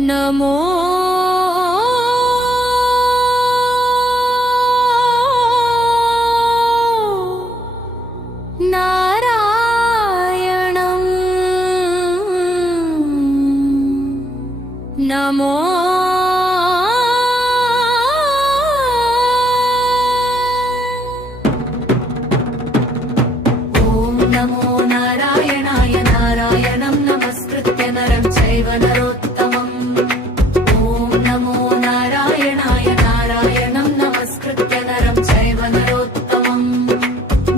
నమో నారాయణం నమో ఓం నమో నారాయణాయ నారాయణం నమస్కృత్య నరం చైవ నరోత్తమం ఓం నమో నారాయణాయ నారాయణం నమస్కృత్య నరం చైవ నరోత్తమం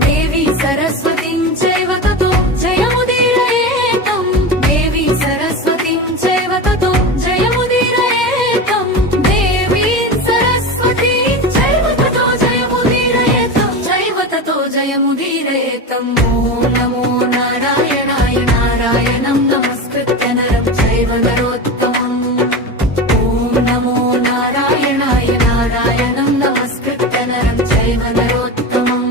దేవి సరస్వతిం చైవ తతో జయముదీరయేతం దేవి సరస్వతిం చైవ తతో జయముదీరయేతం దేవి సరస్వతిం చైవ తతో జయముదీరయేతం చైవ తతో జయముదీరయేతం ఓం నమో నారాయణాయ నారాయణం నమస్కృత్య నరం చైవ నరోత్తమం ఓం నమో నారాయణాయ నారాయణం నమస్కృత్య నరం చైవ నరోత్తమం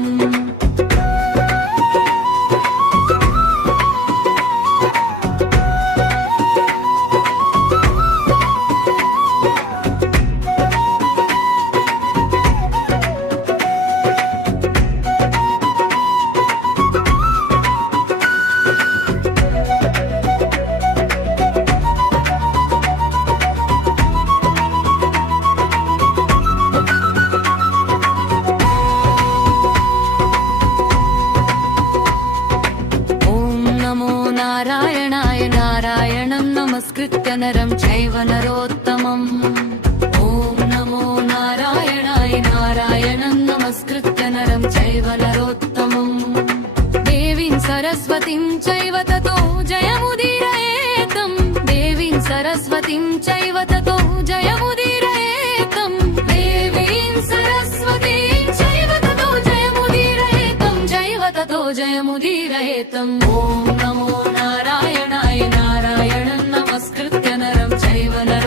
నారాయణాయ నారాయణం నమస్కృత్య నరం చైవ నరోత్తమం ఓం నమో నారాయణాయ నారాయణం నమస్కృత్య నరం చైవ నరోత్తమం దేవీం సరస్వతిం చైవ తతో జయముదీరయేతం దేవీం సరస్వతిం చైవ తతో జయముదీరయేతం దేవీం సరస్వతిం చైవ తతో జయముదీరయేతం చైవ తతో జయముదీరయేతం ఓం నమో నారాయణాయ నారాయణం నమస్కృత్య నరం చైవ నరోత్తమం